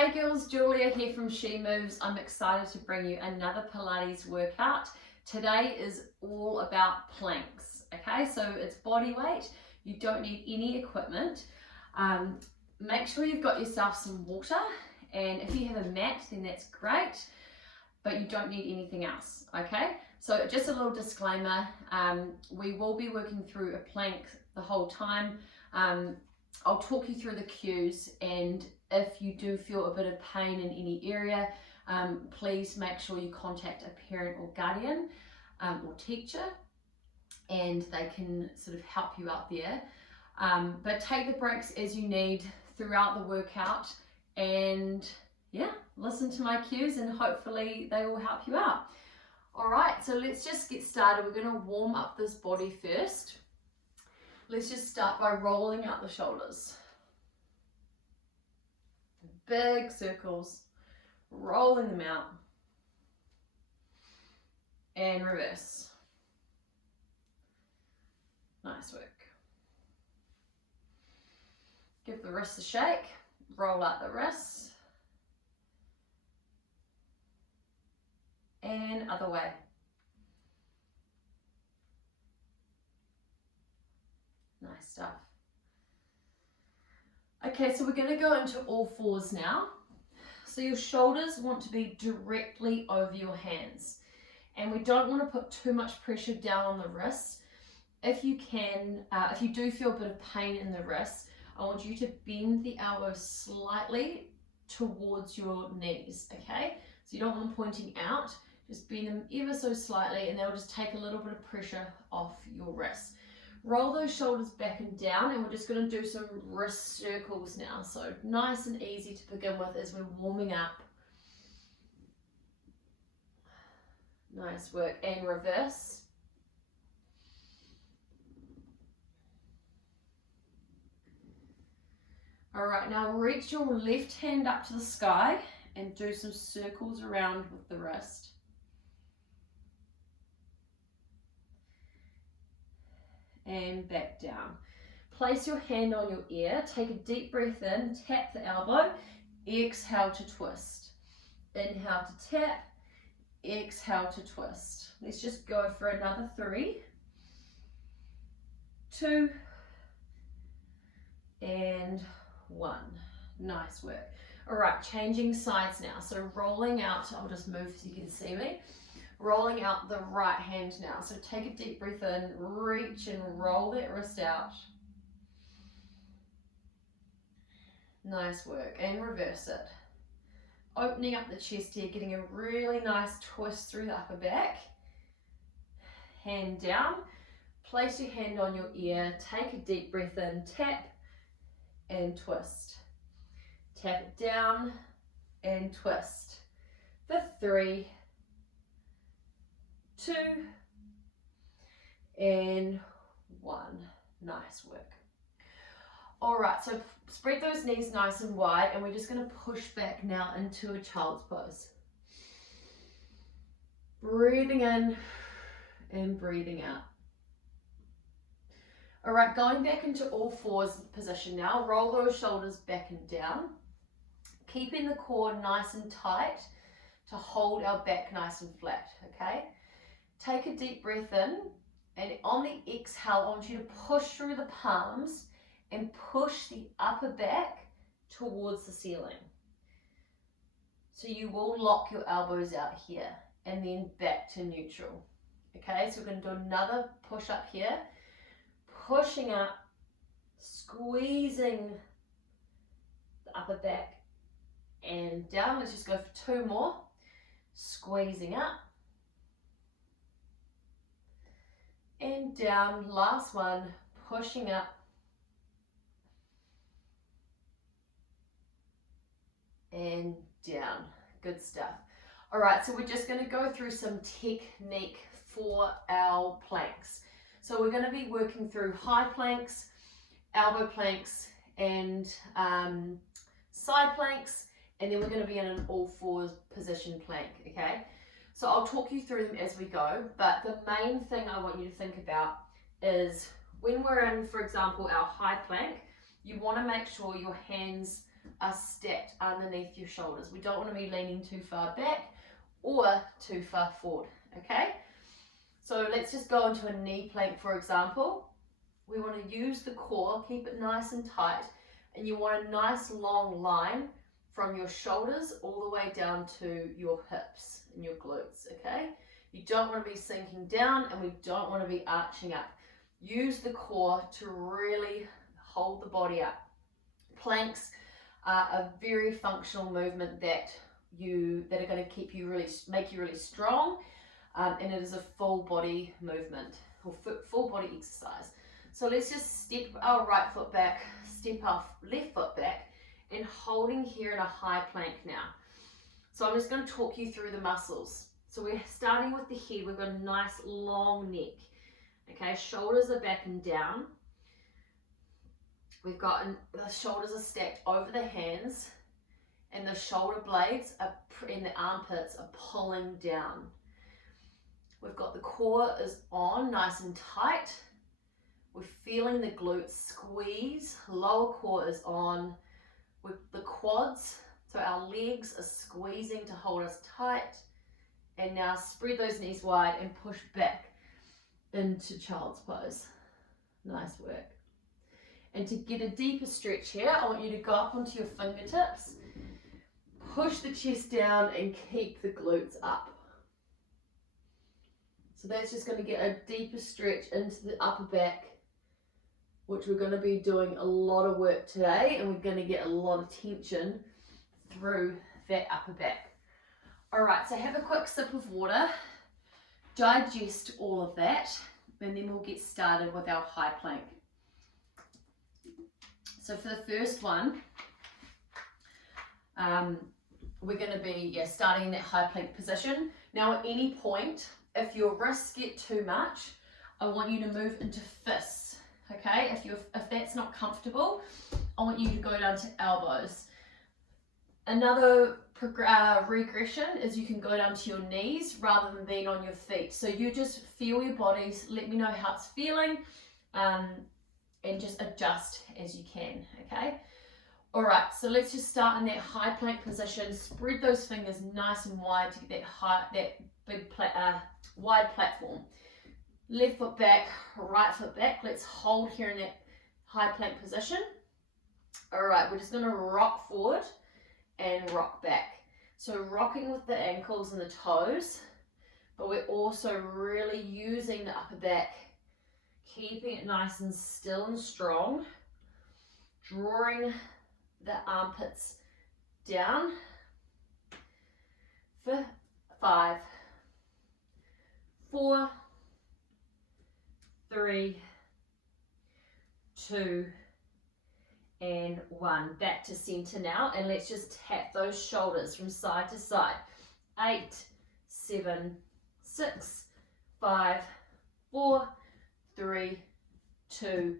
Hey girls, Julia here from She Moves. I'm excited to bring you another Pilates workout. Today is all about planks, okay? So it's body weight. You don't need any equipment. Make sure you've got yourself some water, and if you have a mat, then that's great, but you don't need anything else, okay? So just a little disclaimer, we will be working through a plank the whole time. I'll talk you through the cues, and if you do feel a bit of pain in any area, please make sure you contact a parent or guardian or teacher, and they can sort of help you out there. But take the breaks as you need throughout the workout, and yeah, listen to my cues and hopefully they will help you out. All right, so let's just get started. We're going to warm up this body first. Let's just start by rolling out the shoulders. Big circles, rolling them out, and reverse. Nice work. Give the wrists a shake, roll out the wrists, and other way. Nice stuff. Okay, so we're going to go into all fours now. So your shoulders want to be directly over your hands, and we don't want to put too much pressure down on the wrists. If you can, if you do feel a bit of pain in the wrists, I want you to bend the elbows slightly towards your knees, okay? So you don't want them pointing out, just bend them ever so slightly, and they'll just take a little bit of pressure off your wrists. Roll those shoulders back and down, and we're just going to do some wrist circles now. So nice and easy to begin with as we're warming up. Nice work. And reverse. All right, now reach your left hand up to the sky and do some circles around with the wrist. And back down. Place your hand on your ear, take a deep breath in, tap the elbow, exhale to twist. Inhale to tap, exhale to twist. Let's just go for another 3, 2, and 1. Nice work. All right, changing sides now. So rolling out, I'll just move so you can see me. Rolling out the right hand now. So take a deep breath in, reach and roll that wrist out. Nice work. And reverse it. Opening up the chest here, getting a really nice twist through the upper back. Hand down. Place your hand on your ear. Take a deep breath in, tap and twist. Tap it down and twist. For 3, 2, and 1. Nice work. All right, so spread those knees nice and wide, and we're just going to push back now into a child's pose. Breathing in and breathing out. All right, going back into all fours position now. Roll those shoulders back and down. Keeping the core nice and tight to hold our back nice and flat, okay? Take a deep breath in, and on the exhale, I want you to push through the palms and push the upper back towards the ceiling. So you will lock your elbows out here and then back to neutral. Okay, so we're going to do another push up here, pushing up, squeezing the upper back and down. Let's just go for 2 more. Squeezing up. And down, last one, pushing up. And down. Good stuff. All right, so we're just going to go through some technique for our planks. So we're going to be working through high planks, elbow planks, and side planks, and then we're going to be in an all fours position plank, okay? So I'll talk you through them as we go, but the main thing I want you to think about is when we're in, for example, our high plank, you want to make sure your hands are stacked underneath your shoulders. We don't want to be leaning too far back or too far forward, okay? So let's just go into a knee plank, for example. We want to use the core, keep it nice and tight, and you want a nice long line from your shoulders all the way down to your hips and your glutes, okay? You don't want to be sinking down, and we don't want to be arching up. Use the core to really hold the body up. Planks are a very functional movement that are going to keep you make you really strong, and it is a full body movement or full body exercise. So let's just step our right foot back, step our left foot back, and holding here in a high plank now. So I'm just going to talk you through the muscles. So we're starting with the head. We've got a nice long neck. Okay, shoulders are back and down. We've got the shoulders are stacked over the hands, and the shoulder blades and the armpits are pulling down. We've got the core is on, nice and tight. We're feeling the glutes squeeze. Lower core is on. With the quads, so our legs are squeezing to hold us tight. And now spread those knees wide and push back into child's pose. Nice work. And to get a deeper stretch here, I want you to go up onto your fingertips, push the chest down and keep the glutes up. So that's just going to get a deeper stretch into the upper back, which we're going to be doing a lot of work today, and we're going to get a lot of tension through that upper back. All right, so have a quick sip of water, digest all of that, and then we'll get started with our high plank. So for the first one, we're going to be starting in that high plank position. Now at any point, if your wrists get too much, I want you to move into fists. Okay, if that's not comfortable, I want you to go down to elbows. Another regression is you can go down to your knees rather than being on your feet. So you just feel your bodies, let me know how it's feeling, and just adjust as you can, okay? All right, so let's just start in that high plank position. Spread those fingers nice and wide to get that big wide platform. Left foot back, right foot back. Let's hold here in that high plank position. All right, we're just going to rock forward and rock back. So rocking with the ankles and the toes, but we're also really using the upper back, keeping it nice and still and strong, drawing the armpits down for 5, 4, 3, 2, and 1. Back to center now, and let's just tap those shoulders from side to side. 8, 7, 6, 5, 4, 3, 2,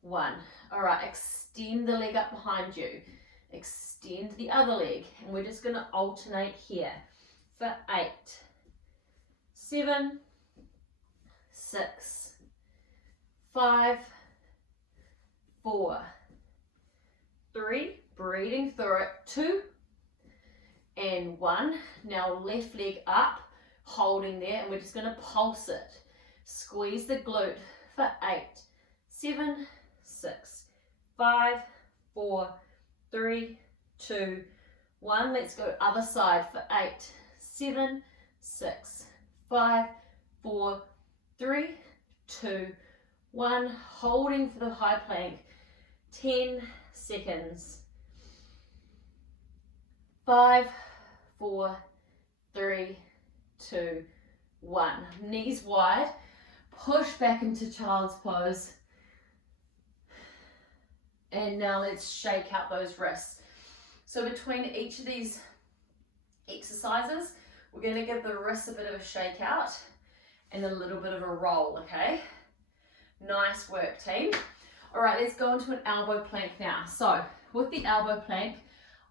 1. All right, extend the leg up behind you. Extend the other leg, and we're just going to alternate here for 8, 7, 6, 5, 4, 3, breathing through it, 2, and 1. Now left leg up, holding there, and we're just going to pulse it. Squeeze the glute for 8, 7, 6, 5, 4, 3, 2, 1. Let's go other side for 8, 7, 6, 5, 4, 3, 2, 1. Holding for the high plank. 10 seconds. 5, 4, 3, 2, 1. Knees wide. Push back into child's pose. And now let's shake out those wrists. So between each of these exercises, we're going to give the wrists a bit of a shake out and a little bit of a roll, okay? Nice work, team. All right, let's go into an elbow plank now. So with the elbow plank,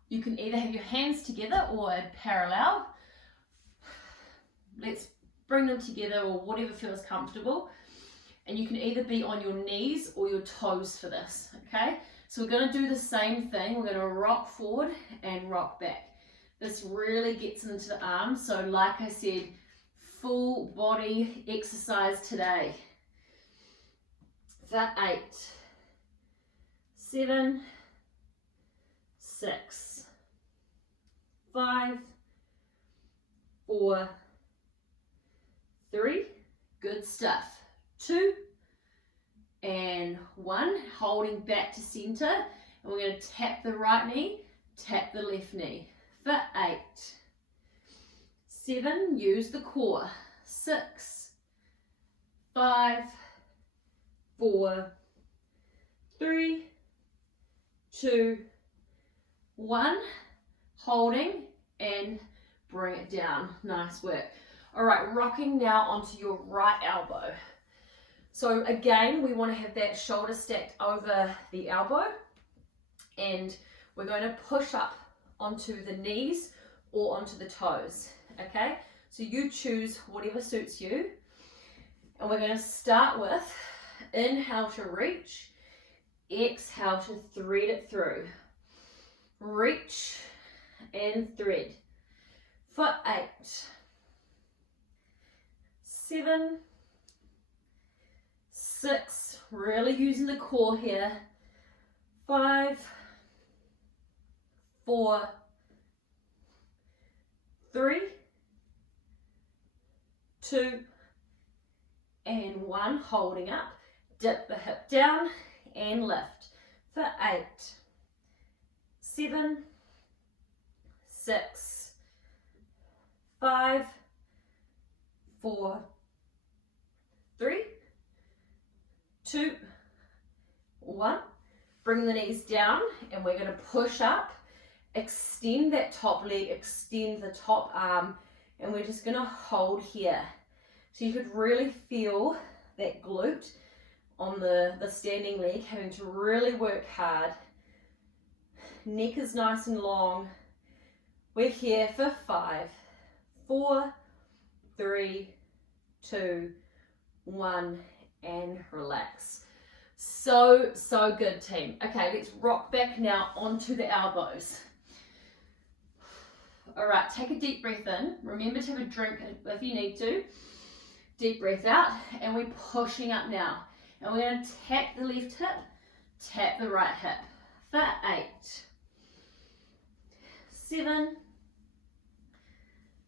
you can either have your hands together or parallel. Let's bring them together or whatever feels comfortable. And you can either be on your knees or your toes for this, okay? So we're going to do the same thing. We're going to rock forward and rock back. This really gets into the arms. So like I said, full body exercise today. For 8, 7, 6, 5, 4, 3, good stuff, 2, and 1, holding back to center, and we're going to tap the right knee, tap the left knee, for 8, 7, use the core, 6, 5, 4, 3, 2, 1, holding and bring it down. Nice work. All right, rocking now onto your right elbow. So again, we want to have that shoulder stacked over the elbow, and we're going to push up onto the knees or onto the toes, okay? So you choose whatever suits you, and we're going to start with inhale to reach, exhale to thread it through. Reach and thread for 8, 7, 6, really using the core here, 5, 4, 3, 2, and 1, holding up, dip the hip down and lift for 8, 7, 6, 5, 4, 3, 2, 1. Bring the knees down, and we're going to push up, extend that top leg, extend the top arm, and we're just going to hold here. So you could really feel that glute on the standing leg, having to really work hard. Neck is nice and long. We're here for 5, 4, 3, 2, 1, and relax. So good, team. Okay, let's rock back now onto the elbows. All right, take a deep breath in. Remember to have a drink if you need to. Deep breath out, and we're pushing up now. And we're going to tap the left hip, tap the right hip for 8, 7,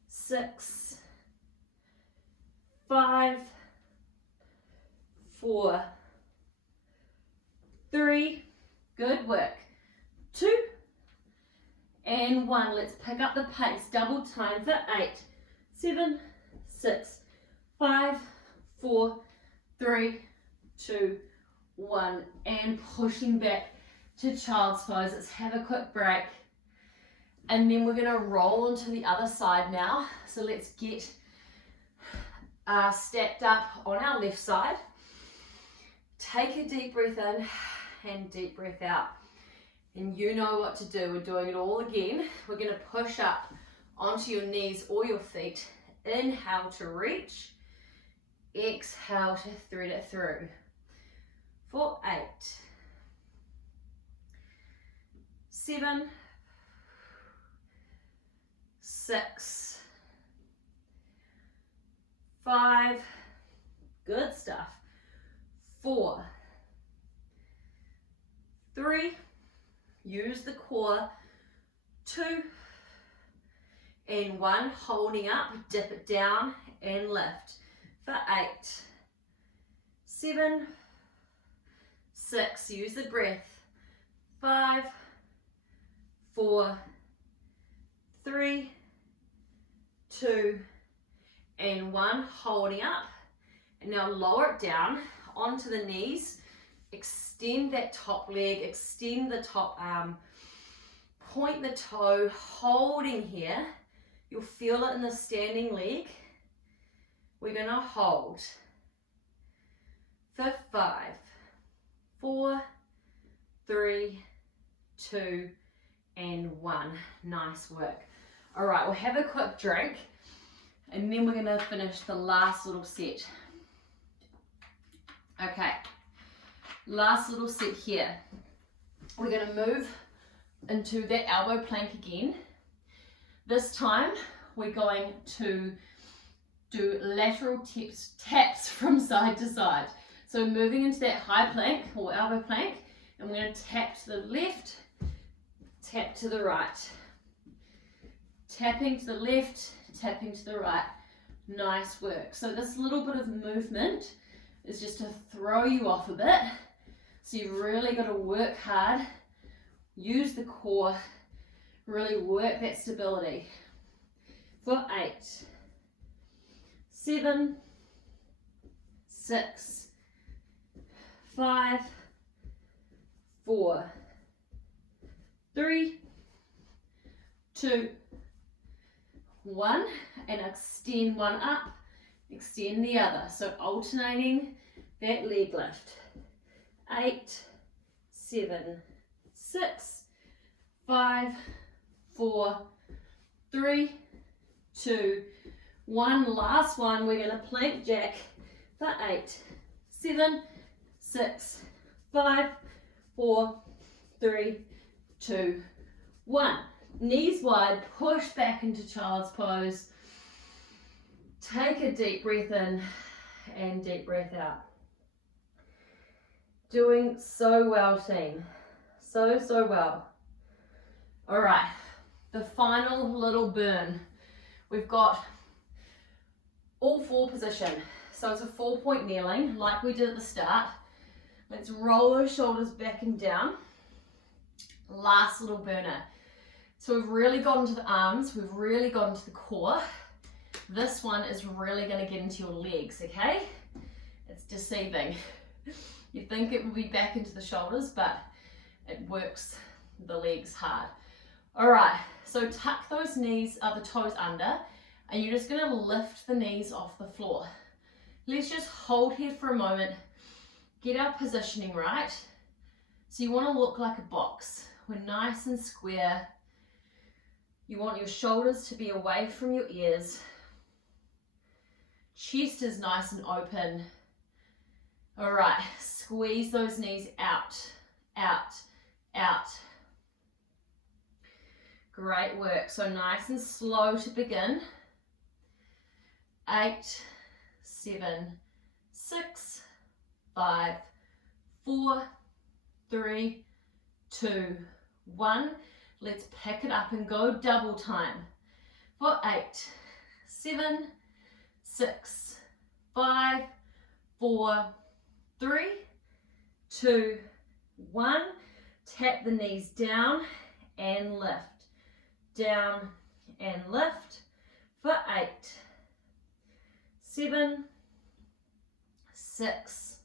6, 5, 4, 3, good work, 2, and 1. Let's pick up the pace, double time for 8, 7, 6, 5, 4, 3, 2, 1, and pushing back to child's pose. Let's have a quick break, and then we're going to roll onto the other side now. So let's get stacked up on our left side. Take a deep breath in and deep breath out, and you know what to do. We're doing it all again. We're going to push up onto your knees or your feet. Inhale to reach, exhale to thread it through for 8, 7, 6, 5, good stuff, 4, 3, use the core, 2, and 1, holding up, dip it down and lift for 8, 7, 6, use the breath, 5, 4, 3, 2, and 1, holding up. And now lower it down onto the knees, extend that top leg, extend the top arm, point the toe, holding here. You'll feel it in the standing leg. We're going to hold for 5, 4, 3, 2, and 1. Nice work. All right, we'll have a quick drink, and then we're going to finish the last little set. Okay, last little set here. we're going to move into that elbow plank again. This time we're going to do lateral taps from side to side. So moving into that high plank or elbow plank, and we're going to tap to the left, tap to the right. Tapping to the left, tapping to the right. Nice work. So this little bit of movement is just to throw you off a bit. So you've really got to work hard, use the core, really work that stability. For 8, 7, 6, 5, 4, 3, 2, 1, and extend one up, extend the other. So alternating that leg lift. 8, 7, 6, 5, 4, 3, 2, 1. Last one, we're going to plank jack for 8, 7, 6, 5, 4, 3, 2, 1. Knees wide, push back into child's pose. Take a deep breath in and deep breath out. Doing so well, team. So well. All right, the final little burn. We've got all 4 position. So it's a 4-point kneeling like we did at the start. Let's roll those shoulders back and down. Last little burner. So we've really got into the arms, we've really got into the core. This one is really going to get into your legs, okay? It's deceiving. You think it will be back into the shoulders, but it works the legs hard. All right, so tuck those knees, the toes under, and you're just going to lift the knees off the floor. Let's just hold here for a moment, get our positioning right. So you want to look like a box. We're nice and square. You want your shoulders to be away from your ears. Chest is nice and open. All right, squeeze those knees out, out, out. Great work. So nice and slow to begin. 8, 7, 6, 5, 4, 3, 2, 1. Let's pick it up and go double time. For 8, 7, 6, 5, 4, 3, 2, 1. Tap the knees down and lift. Down and lift. For 8, 7, 6,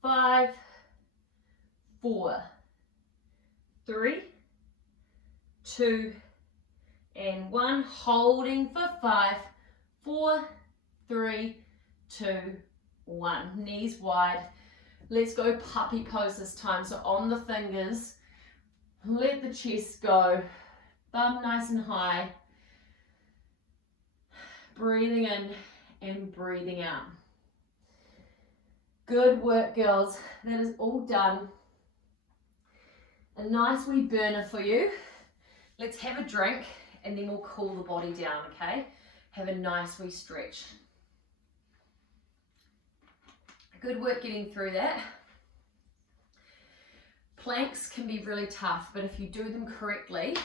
5, 4, 3, 2, and 1. Holding for 5, 4, 3, 2, 1. Knees wide. Let's go puppy pose this time. So on the fingers, let the chest go. Thumb nice and high. Breathing in and breathing out. Good work, girls. That is all done. A nice wee burner for you. Let's have a drink and then we'll cool the body down, okay? Have a nice wee stretch. Good work getting through that. Planks can be really tough, but if you do them correctly,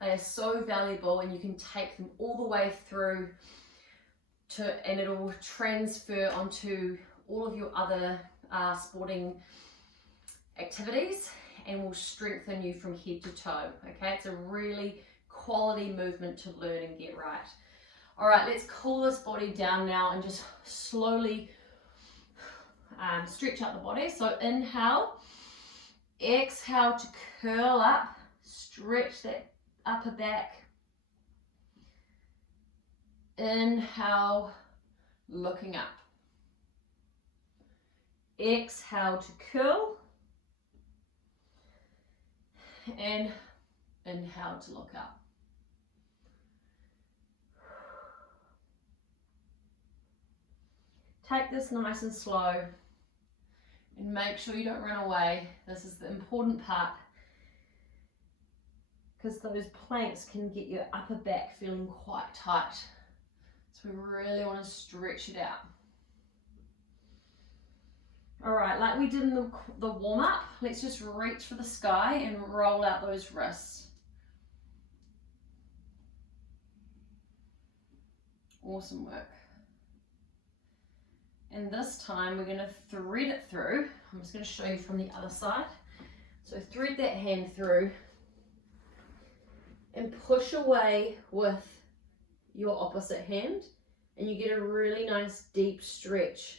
they are so valuable and you can take them all the way through and it'll transfer onto all of your other sporting activities and will strengthen you from head to toe, okay? It's a really quality movement to learn and get right. All right, let's cool this body down now and just slowly stretch out the body. So inhale, exhale to curl up, stretch that upper back. Inhale, looking up. Exhale to curl. And inhale to look up. Take this nice and slow. And make sure you don't run away. This is the important part, because those planks can get your upper back feeling quite tight. So we really want to stretch it out. All right, like we did in the warm-up, let's just reach for the sky and roll out those wrists. Awesome work. And this time we're going to thread it through. I'm just going to show you from the other side. So thread that hand through and push away with your opposite hand, and you get a really nice deep stretch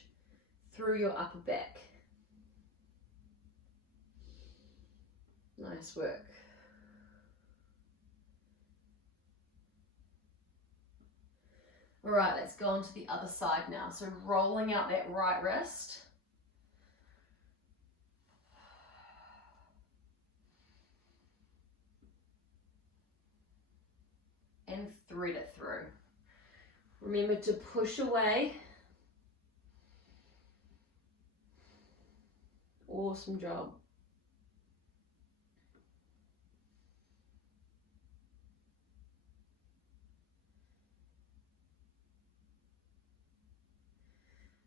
through your upper back. Nice work. All right, let's go on to the other side now. So rolling out that right wrist. And thread it through. Remember to push away. Awesome job.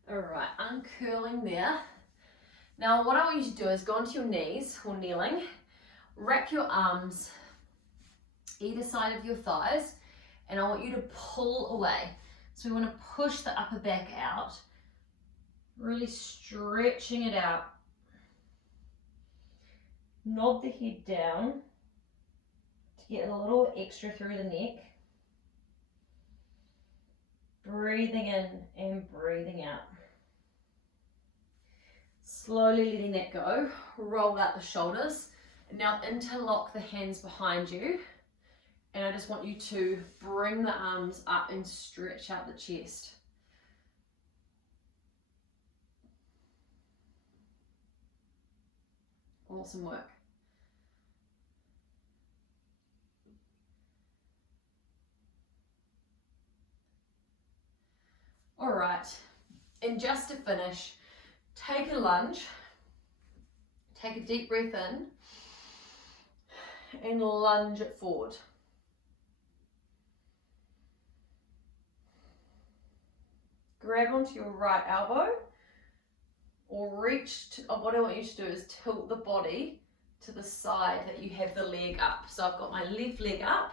All right, uncurling there. Now what I want you to do is go onto your knees or kneeling, wrap your arms either side of your thighs, and I want you to pull away. So we want to push the upper back out, really stretching it out. Nod the head down to get a little extra through the neck. Breathing in and breathing out. Slowly letting that go. Roll out the shoulders. And now interlock the hands behind you. And I just want you to bring the arms up and stretch out the chest. Awesome work. All right, and just to finish, take a lunge, take a deep breath in, and lunge it forward. Grab onto your right elbow, or reach to, what I want you to do is tilt the body to the side that you have the leg up. So I've got my left leg up,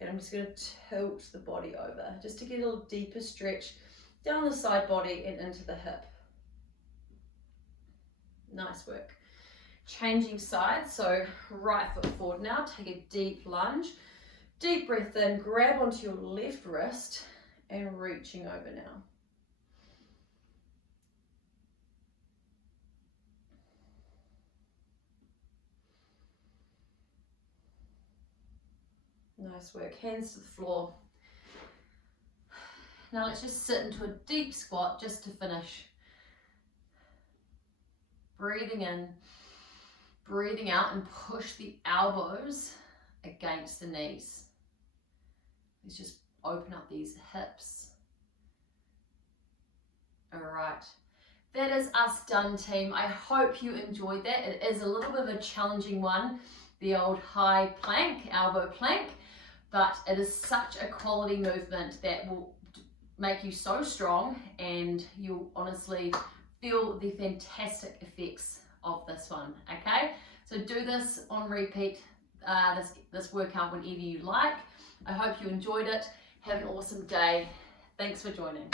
and I'm just going to tilt the body over, just to get a little deeper stretch down the side body and into the hip. Nice work. Changing sides, so right foot forward now, take a deep lunge, deep breath in, grab onto your left wrist and reaching over now. Nice work, hands to the floor. Now let's just sit into a deep squat just to finish. Breathing in, breathing out, and push the elbows against the knees. Let's just open up these hips. All right, that is us done, team. I hope you enjoyed that. It is a little bit of a challenging one, the old high plank, elbow plank, but it is such a quality movement that will make you so strong, and you'll honestly feel the fantastic effects of this one. Okay, so do this on repeat, this workout whenever you like. I hope you enjoyed it. Have an awesome day. Thanks for joining.